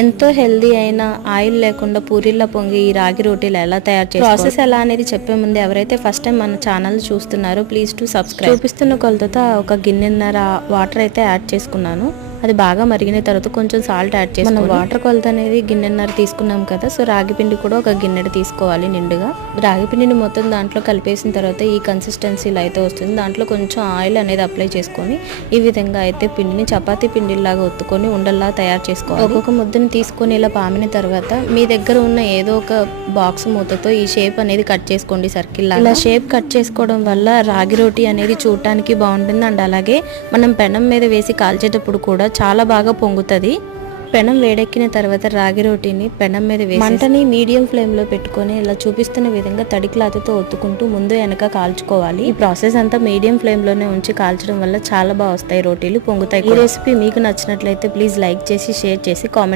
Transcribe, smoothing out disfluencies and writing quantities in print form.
ఎంతో హెల్దీ అయిన ఆయిల్ లేకుండా పూరీలా పొంగి ఈ రాగి రోటీలు ఎలా తయారు చేయాలి, ప్రాసెస్ ఎలా అనేది చెప్పే ముందు ఎవరైతే ఫస్ట్ టైం మన ఛానల్ చూస్తున్నారో ప్లీజ్ టు సబ్స్క్రైబ్. చూపిస్తున్న కొలతతో ఒక గిన్నెన్నర వాటర్ అయితే యాడ్ చేసుకున్నాను. అది బాగా మరిగిన తర్వాత కొంచెం సాల్ట్ యాడ్ చేసి, మనం వాటర్ కొలత అనేది గిన్నెన్నర తీసుకున్నాం కదా, సో రాగి పిండి కూడా ఒక గిన్నెడు తీసుకోవాలి నిండుగా. రాగి పిండిని మొత్తం దాంట్లో కలిపేసిన తర్వాత ఈ కన్సిస్టెన్సీలో అయితే వస్తుంది. దాంట్లో కొంచెం ఆయిల్ అనేది అప్లై చేసుకొని ఈ విధంగా అయితే పిండిని చపాతీ పిండిలాగా ఒత్తుకొని ఉండల్లా తయారు చేసుకోవాలి. ఒక్కొక్క ముద్దని తీసుకొని ఇలా పామిన తర్వాత మీ దగ్గర ఉన్న ఏదో ఒక బాక్స్ మూతతో ఈ షేప్ అనేది కట్ చేసుకోండి సర్కిల్ లాగా. ఇలా షేప్ కట్ చేసుకోవడం వల్ల రాగి రోటీ అనేది చూడటానికి బాగుంటుంది. అండ్ అలాగే మనం పెనం మీద వేసి కాల్చేటప్పుడు కూడా చాలా బాగా పొంగుతుంది. పెనం వేడెక్కిన తర్వాత రాగి రోటీని పెనం మీద వేసి మంటని మీడియం ఫ్లేమ్ లో పెట్టుకొని ఇలా చూపిస్తున్న విధంగా తడి క్లాత్తో ఒత్తుకుంటూ ముందు వెనక కాల్చుకోవాలి. ఈ ప్రాసెస్ అంతా మీడియం ఫ్లేమ్ లోనే ఉంచి కాల్చడం వల్ల చాలా బాగా వస్తాయి రోటీలు, పొంగుతాయి. ఈ రెసిపీ మీకు నచ్చినట్లయితే ప్లీజ్ లైక్ చేసి షేర్ చేసి కామెంట్